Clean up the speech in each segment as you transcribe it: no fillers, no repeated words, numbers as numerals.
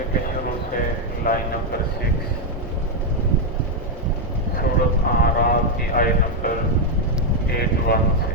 صفحے کے شروع سے لائن نمبر 6 سورۃ اعراف کی آیت نمبر 81 سے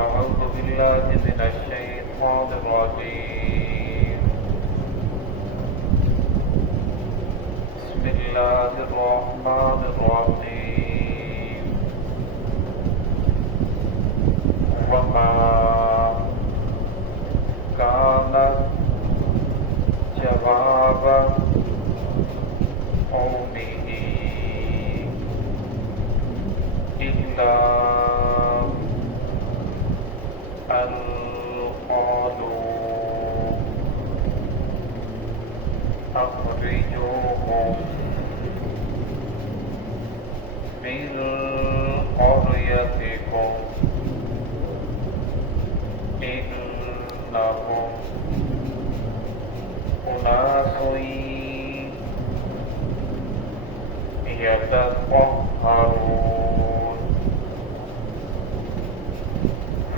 اعوذ باللہ من الشیطان الرجیم بسم اللہ الرحمن الرحیم وما كان جواب قومه إلا أن قالوا أخرجوهم من قريتكم إنهم أناس يتطهرون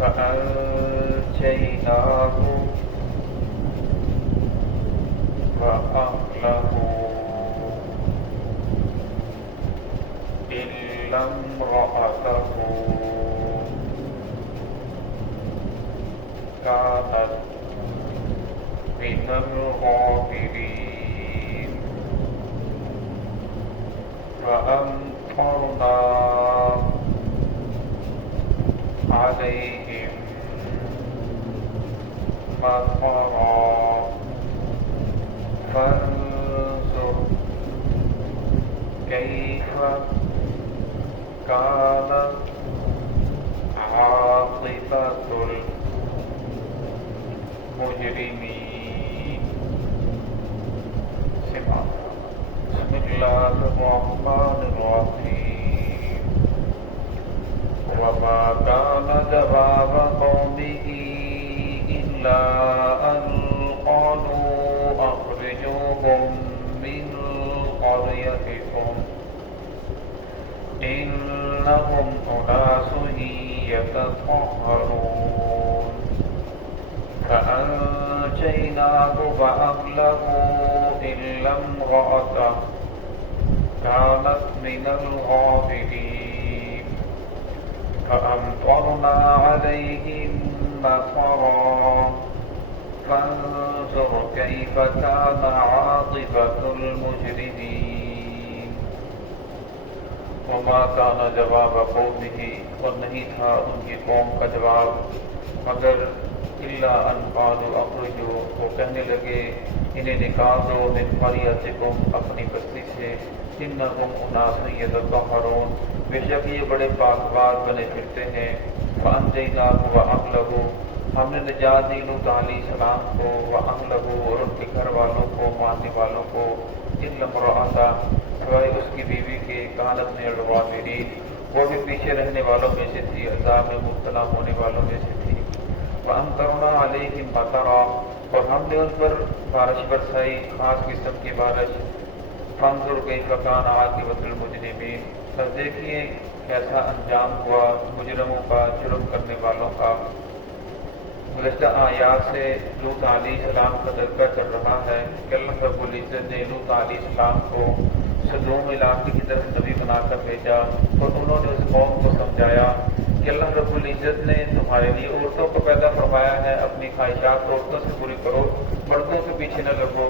فأنجيناه وأهله إلا امرأته كانت من الغابرين وأمطرنا عليهم مطرا فانظر كيف كان عاقبة المجرمين. بسم الله الرحمن الرحيم وما كان جواب قومه إلا أن قالوا أخرجوهم من قريتكم إنهم أناس يتطهرون فأنجيناه وأهله إلا امرأته كانت من الغابرين فأمطرنا عليهم مطرا فانظر كيف كان عاقبة المجرمين. وما كان جواب قومه اور نہیں تھا ان کی قوم کا جواب مگر الا ان قالوا اخرجوا وہ کہنے لگے انہیں نکال دو من قریتکم اپنی بستی سے انہم اناس یتطہرون بے شک یہ بڑے پاک باز بنے پھرتے ہیں فانجیناہ واہلہ ہم نے نجات دی لوط علیہ السلام کو واہلہ اور ان کے گھر والوں کو ماننے والوں کو الا امرأتہ سوائے اس کی بیوی کے کانت من الغابرین وہ بھی پیچھے رہنے والوں میں سے تھی عذاب میں مبتلا ہونے والوں میں سے تھی. وَأَمْطَرْنَا عَلَيْهِمْ مَطَرًا اور ہم نے ان پر بارش برسائی خاص قسم کی بارش. فَانظُرْ كَيْفَ كَانَ عَاقِبَةُ الْمُجْرِمِينَ بس دیکھیے کیسا انجام ہوا مجرموں کا جرم کرنے والوں کا. گزشتہ آیات سے لوط علیہ السلام کا تذکرہ چل رہا ہے کہ اللہ رب العزت نے لوط علیہ السلام کو صدوم علاقے کی طرف نبی بنا کر بھیجا اور انہوں نے اس قوم کو سمجھایا کہ اللہ رب العزت نے تمہارے لیے عورتوں کو پیدا فرمایا ہے، اپنی خواہشات عورتوں سے پوری کرو، مردوں کے پیچھے نہ لگو.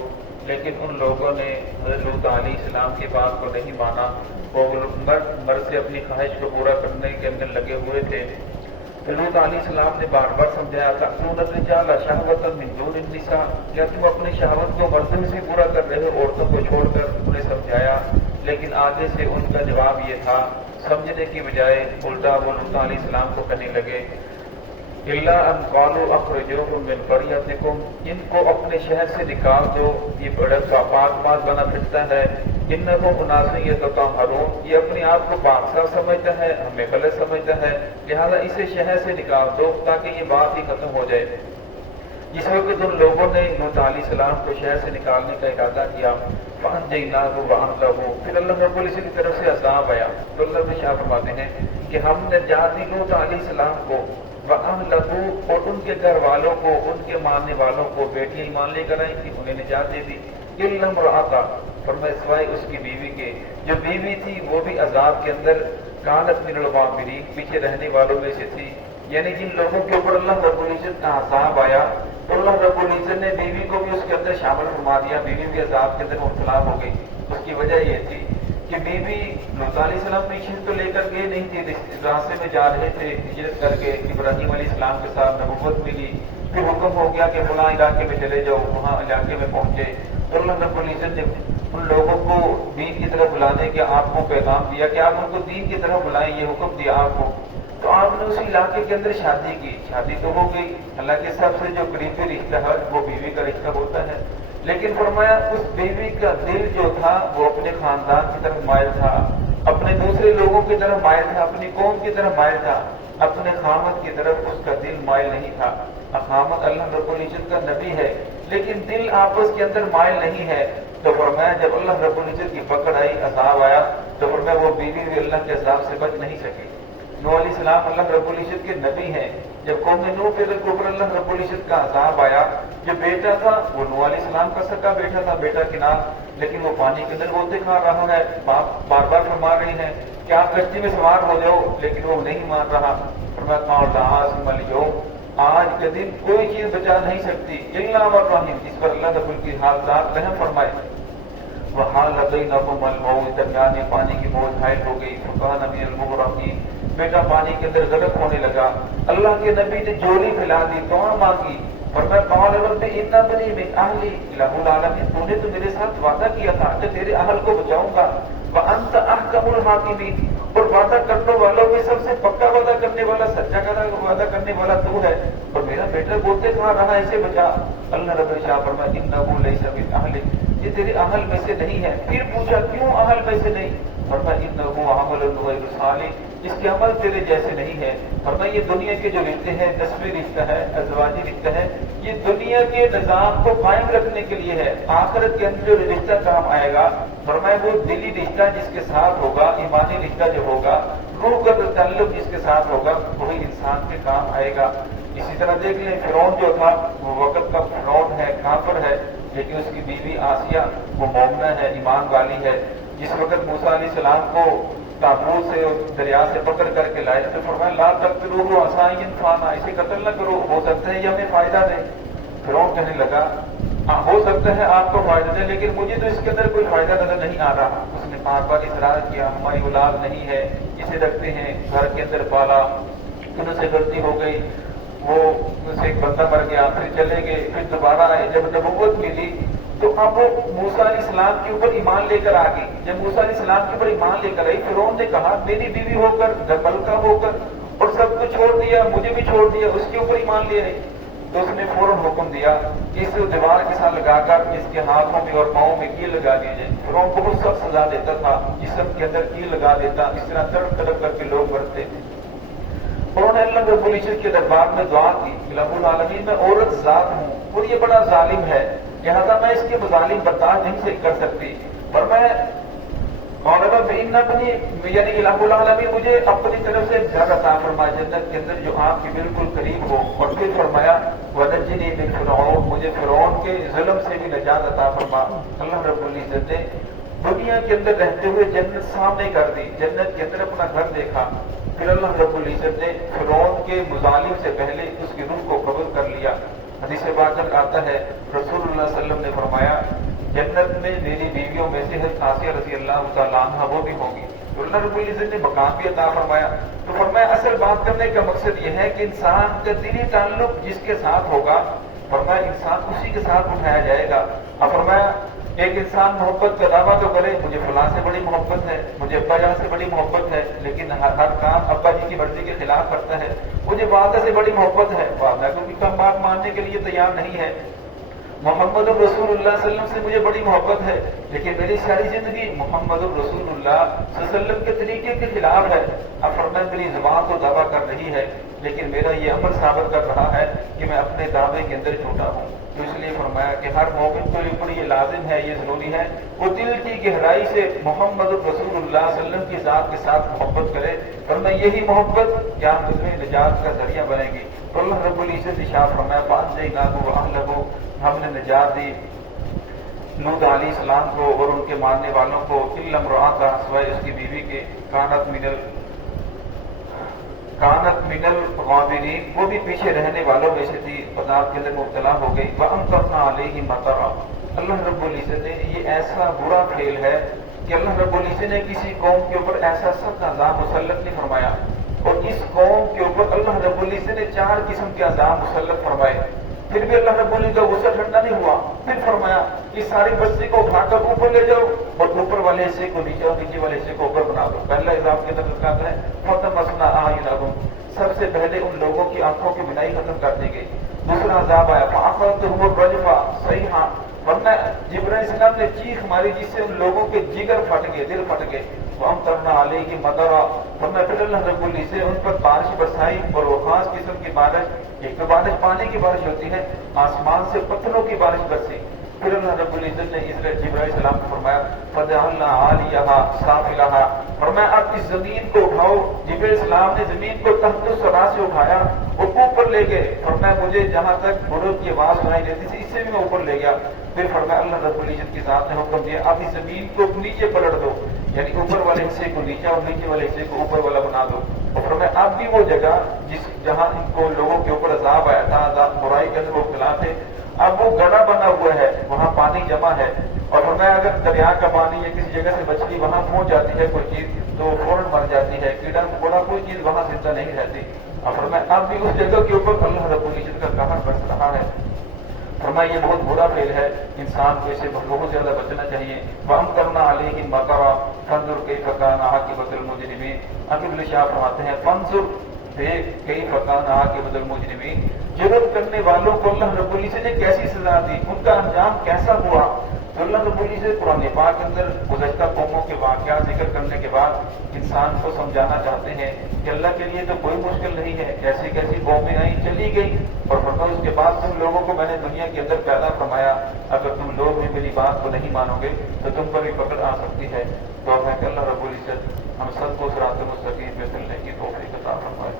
لیکن ان لوگوں نے حضرت لوط علیہ السلام کی بات کو نہیں مانا، وہ مرد سے اپنی خواہش کو پورا کرنے کے اندر لگے ہوئے تھے. لوط علیہ السلام نے بار بار سمجھایا تھا الرجال شہوۃ من دون النساء کیا تم اپنی شہوت کو مردوں سے پورا کر رہے ہو عورتوں کو چھوڑ کر. انہیں سمجھایا لیکن آگے سے ان کا جواب یہ تھا سمجھنے کی بجائے الٹا وہ لوط علیہ السلام کو کہنے لگے الا ان قالوا اخرجوهم من قريتكم ان کو اپنے شہر سے نکال دو. یہ بڑا کا پاک باز بنا پھرتا ہے. انکم اناس یتطہرون یہ اپنے آپ کو پاک صاف سمجھتا ہے، ہمیں غلط سمجھتا ہے، لہذا اسے شہر سے نکال دو تاکہ یہ بات ہی ختم ہو جائے. جس وقت ان لوگوں نے لوط علیہ السلام کو شہر سے نکالنے کا ارادہ کیا فانجیناہ وأہلہ پھر اللہ رب العزت کی طرف سے عذاب آیا. تو اللہ میں شاہ فرماتے ہیں کہ ہم نے نجات دی لوط علیہ السلام کو وَأَهْلَهُ اور ان کے گھر والوں کو، ان کے ماننے والوں کو بیٹیاں ایمان لے کر آئی تھی، انہیں نجات دے دی۔ إِلَّا امْرَأَتَهُ فرمایا سوائے اس کی بیوی کے، جو بیوی تھی وہ بھی عذاب کے اندر کانت من الغابرین پیچھے رہنے والوں میں سے تھی، یعنی جن لوگوں کے اوپر اللہ رب العزت کا عذاب آیا تو اللہ رب العزت نے بیوی کو بھی اس کے اندر شامل فرما دیا، بیوی بھی عذاب کے اندر مبتلا ہو گئی۔ اس کی وجہ یہ تھی کہ بیوی لوط علیہ السلام پیچھے تو لے کر گئے نہیں تھے، راستے میں جا رہے تھے ہجرت کر کے، ابراہیم علیہ السلام کے ساتھ نبوت ملی، پھر حکم ہو گیا کہ فلاں علاقے میں چلے جاؤ، وہاں علاقے میں پہنچے تو اللہ رب العزت نے ان لوگوں کو دین کی طرف بلانے کے آپ کو پیغام دیا کہ آپ ان کو دین کی طرف بلائیں، یہ حکم دیا آپ کو۔ تو آپ نے اس علاقے کے اندر شادی کی، شادی تو ہو گئی، حالانکہ سب سے جو قریبی رشتہ ہے وہ بیوی کا رشتہ ہوتا ہے، لیکن فرمایا اس بیوی کا دل جو تھا وہ اپنے خاندان کی طرف مائل تھا، اپنے دوسرے لوگوں کی طرف مائل تھا، اپنی قوم کی طرف مائل تھا، اپنے خامد کی طرف اس کا دل مائل نہیں تھا۔ خامد اللہ رب العزت کا نبی ہے لیکن دل آپس کے اندر مائل نہیں ہے، تو فرمایا جب اللہ رب العزت کی پکڑ آئی، عذاب آیا، تو فرمایا وہ بیوی بھی اللہ کے عذاب سے بچ نہیں سکی۔ نوح علیہ السلام اللہ رب العزت کے نبی ہیں، جب قوم نوح کے اوپر اللہ رب العزت کا عذاب آیا، جو بیٹا تھا وہ نوح علیہ السلام کا سکا بیٹا تھا، بیٹا کنان، لیکن وہ پانی کے اندر غوطے کھا رہا ہے، باپ بار بار فرما رہی ہیں کہ آپ کشتی میں سوار ہو جاؤ، لیکن وہ نہیں مان رہا۔ فرمایا لا عاصم اليوم، آج کے دن کوئی چیز بچا نہیں سکتی الا الرحیم، اس پر اللہ رب العزت حالات رحم فرمائے۔ وحال بینہم الموت، درمیان میں پانی کی موج حائل ہو گئی، فکان من المغرقین، بیٹا پانی کے اندر غرق ہونے لگا۔ اللہ کے نبی نے جوڑی پھیلا دی، دعا مانگی، فرمایا قال رب ان ابنی من اہلی الہ العالمین، تو نے تو میرے ساتھ وعدہ کیا تھا کہ تیرے اہل کو بچاؤں گا، وانت احکم الحاکمین، اور وعدہ کرنے والوں میں سب سے پکا وعدہ کرنے والا، سچا وعدہ کرنے والا تو ہے، اور میرا بیٹا بولتے کھا رہا ہے، اسے بچا۔ اللہ رب العزت فرمایا انہ لیس من اہلک، یہ تیرے اہل میں سے نہیں ہے۔ پھر پوچھا کیوں اہل میں سے نہیں؟ فرمایا انہ عمل غیر صالح، اس کے عمل تیرے جیسے نہیں ہے۔ فرمایا یہ دنیا کے جو رشتے ہیں، نسبی رشتہ ہے، ازواجی رشتہ ہے، یہ دنیا کے نظام کو قائم رکھنے کے لیے ہے، آخرت کے اندر جو رشتہ کام آئے گا، فرمایا وہ دلی رشتہ جس کے ساتھ ہوگا، ایمانی رشتہ جو ہوگا، روح کا تعلق جس کے ساتھ ہوگا، وہی انسان کے کام آئے گا۔ اسی طرح دیکھ لیں فرعون جو تھا وہ وقت کا فرعون ہے، کافر ہے، لیکن اس کی بیوی آسیہ وہ مومنہ ہے، ایمان والی ہے۔ جس وقت موسیٰ علیہ السلام کو تابوت سے دریا سے پکڑ کر کے لائے تو فرمایا لا تقتلوہ عسیٰ ان ينفعنا، اسے قتل نہ کرو، ہو سکتا ہے یہ ہمیں فائدہ دے۔ فرعون کہنے لگا ہو سکتا ہے آپ کو فائدہ دے لیکن مجھے تو اس کے اندر کوئی فائدہ نظر نہیں آ رہا۔ اس نے بار بار اصرار کیا، ہماری اولاد نہیں ہے، اسے رکھتے ہیں گھر کے اندر پالا، پھر اسے غلطی ہو گئی، وہ اسے ایک بندہ مر گیا، پھر چلے گئے، پھر دوبارہ آئے، جب نبوت ملی تو اب وہ موسیٰ علیہ السلام کے اوپر ایمان لے کر آ گئی۔ جب موسیٰ علیہ السلام کے اوپر ایمان لے کر آئی، فرعون نے کہا میری بیوی ہو کر، ملکہ ہو کر، اور سب کو چھوڑ دیا، مجھے بھی چھوڑ دیا، اس کے اوپر ایمان لے آئی۔ تو اس نے فوراً حکم دیا کہ اس دیوار کے ساتھ لگا کر اس کے ہاتھوں میں اور پاؤں میں کیل لگا دی جائے۔ فرعون بہت سخت سزا دیتا تھا، جسم کے اندر کیل لگا دیتا، اس طرح تڑپ تڑپ کر کے لوگ مرتے تھے۔ انہوں نے اللہ رب العزت کے دربار میں دعا کی، الہ العالمین میں عورت ذات ہوں اور یہ بڑا ظالم ہے، لہذا میں اس کے مظالم برداشت نہیں کر سکتی، پر میں یعنی الہ العالمین مجھے اپنی طرف سے گھر عطا فرما جنت کے اندر جو آپ کے بالکل قریب ہو، اور پھر فرمایا وَنَجِّنِي مِن فِرْعَوْنَ، مجھے فرعون کے ظلم سے بھی نجات عطا فرما۔ اللہ رب العزت نے دنیا کے اندر رہتے ہوئے جنت سامنے کر دی، جنت کے اندر اپنا گھر دیکھا، پھر اللہ رب العزت نے فرعون کے مظالم سے پہلے اس کی روح کو قبول کر لیا۔ حدیث پاک میں آتا ہے رسول اللہ صلی اللہ علیہ وسلم نے فرمایا جنت میں میری بیویوں میں سے حضرت آسیہ رضی اللہ تعالیٰ عنہ وہ بھی ہوں گی، تو اللہ رب العزت نے مقام بھی عطا فرمایا۔ تو فرمایا اصل بات کرنے کا مقصد یہ ہے کہ انسان کا دلی تعلق جس کے ساتھ ہوگا، فرمایا انسان اسی کے ساتھ اٹھایا جائے گا۔ اب فرمایا ایک انسان محبت کا دعویٰ تو کرے، مجھے فلاں سے بڑی محبت ہے، مجھے ابا جان سے بڑی محبت ہے، لیکن ہر کام ابا جی کی مرضی کے خلاف کرتا ہے۔ مجھے والدہ سے بڑی محبت ہے، والدہ کو بھی کم بات ماننے کے لیے تیار نہیں ہے۔ محمد الرسول اللہ صلی اللہ علیہ وسلم سے مجھے بڑی محبت ہے، لیکن میری ساری زندگی محمد الرسول اللہ صلی اللہ علیہ وسلم کے طریقے کے خلاف ہے۔ اب فرمایا میری زبان تو دعویٰ کر رہی ہے، لیکن میرا یہ عمل ثابت کر رہا ہے کہ میں اپنے دعوے کے اندر جھوٹا ہوں۔ تو اس لیے فرمایا کہ ہر مومن کے اوپر یہ لازم ہے، یہ ضروری ہے، وہ دل کی گہرائی سے محمد رسول اللہ صلی اللہ علیہ وسلم کی ذات کے ساتھ محبت کرے، ورنہ یہی محبت قیامت میں نجات کا ذریعہ بنے گی۔ تو اللہ رب العزت نے ارشاد فرمایا فَأَنجَيْنَاهُ وَأَهْلَهُ، ہم نے نجات دی لوط علیہ السلام کو اور ان کے ماننے والوں کو، الا امرأتہ، سوائے اس کی بیوی کے، کانت من الغابرین، وہ بھی پیچھے رہنے والوں میں سے تھی، عذاب کے اندر مبتلا ہو گئی۔ وَأَمْطَرْنَا عَلَيْهِمْ مَطَرًا، اللہ رب العزت نے، یہ ایسا برا فعل ہے کہ اللہ رب العزت نے کسی قوم کے اوپر ایسا سخت عذاب مسلط نہیں فرمایا، اور اس قوم کے اوپر اللہ رب العزت نے 4 قسم کے عذاب مسلط فرمائے، پھر بھی اللہ رب العزت کا غصہ ٹھنڈا نہیں ہوا، پھر فرمایا کہ ساری بستی کو اٹھا کر اوپر لے جاؤ اور اوپر والے حصے کو نیچے اور نیچے والے حصے کو اوپر بنا دو۔ پہلا عذاب کے اندر کہتا ہے فَطَمَسْنَا أَعْيُنَهُمْ، سب سے پہلے ان لوگوں کی آنکھوں کی بینائی ختم کر دی گئی۔ دوسرا عذاب آیا فَأَخَذَتْهُمُ الرَّجْفَةُ صَيْحَةً، ورنہ جبرائیل علیہ السلام نے چیخ ماری جس سے ان لوگوں کے جگر پھٹ گئے، دل پھٹ گئے۔ وَأَمْطَرْنَا عَلَيْهِمْ مَطَرًا، ورنہ پھر اللہ رب العزت سے ان پر بارش برسائی، اور وہ خاص قسم کی بارش، ایک تو بارش پانی کی بارش ہوتی ہے، آسمان سے پتھروں کی بارش برسی۔ پھر اللہ رب العزت نے جبرائیل علیہ السلام کو فرمایا فَجَعَلْنَا عَالِيَهَا سَافِلَهَا، فرمایا اب اس زمین کو اٹھاؤ۔ جبرائیل علیہ السلام نے زمین کو تحت الثرى سے اٹھایا اور اوپر لے گئے، فرمایا مجھے جہاں تک برود کی آواز سنائی دیتی تھی اس سے بھی میں اوپر لے گیا۔ پھر فرمایا اللہ رب العزت کی ذات نے حکم دیا اب اس زمین کو نیچے پلٹ دو، یعنی اوپر والے حصے کو نیچے اور نیچے والے حصے کو اوپر والا بنا دو۔ اور فرمایا اب بھی وہ جگہ جہاں ان کو لوگوں کے اوپر عذاب آیا تھا، عذاب برائی کے اندر مبتلا تھے، اب وہ گڑھا بنا ہوا ہے، وہاں پانی جمع ہے، اور فرمایا اگر دریا کا پانی یا کسی جگہ سے مچھلی وہاں پہنچ جاتی ہے کوئی چیز تو فوراً مر جاتی ہے، کیڑا مکوڑا کوئی چیز وہاں زندہ نہیں رہتی۔ اور فرمایا اب بھی اس جگہ کے اوپر اللہ رب العزت کا قہر برس رہا ہے۔ فرمایا یہ بہت برا فعل ہے، انسان کو اسے بہت زیادہ بچنا چاہیے۔ وَأَمْطَرْنَا عَلَيْهِمْ مَطَرًا فَانظُرْ كَيْفَ كَانَ عَاقِبَةُ الْمُجْرِمِينَ، عقیل شاہ فرماتے ہیں فَانظُرْ دیکھ كَيْفَ كَانَ عَاقِبَةُ الْمُجْرِمِينَ، جرم کرنے والوں کو اللہ رب العزت نے کیسی سزا دی، ان کا انجام کیسا ہوا۔ تو اللہ رب العزت قرآن پاک کے اندر گزشتہ قوموں کے واقعات ذکر کرنے کے بعد انسان کو سمجھانا چاہتے ہیں کہ اللہ کے لیے تو کوئی مشکل نہیں ہے، کیسی کیسی قومیں آئیں چلی گئی، اور فرمایا اس کے بعد تم لوگوں کو میں نے دنیا کے اندر پیدا فرمایا، اگر تم لوگ بھی میری بات کو نہیں مانو گے تو تم پر بھی پکڑ آ سکتی ہے۔ تو میں کہ اللہ رب العزت ہم سب کو صراط مستقیم پہ چلنے کی توفیق عطا فرمائے۔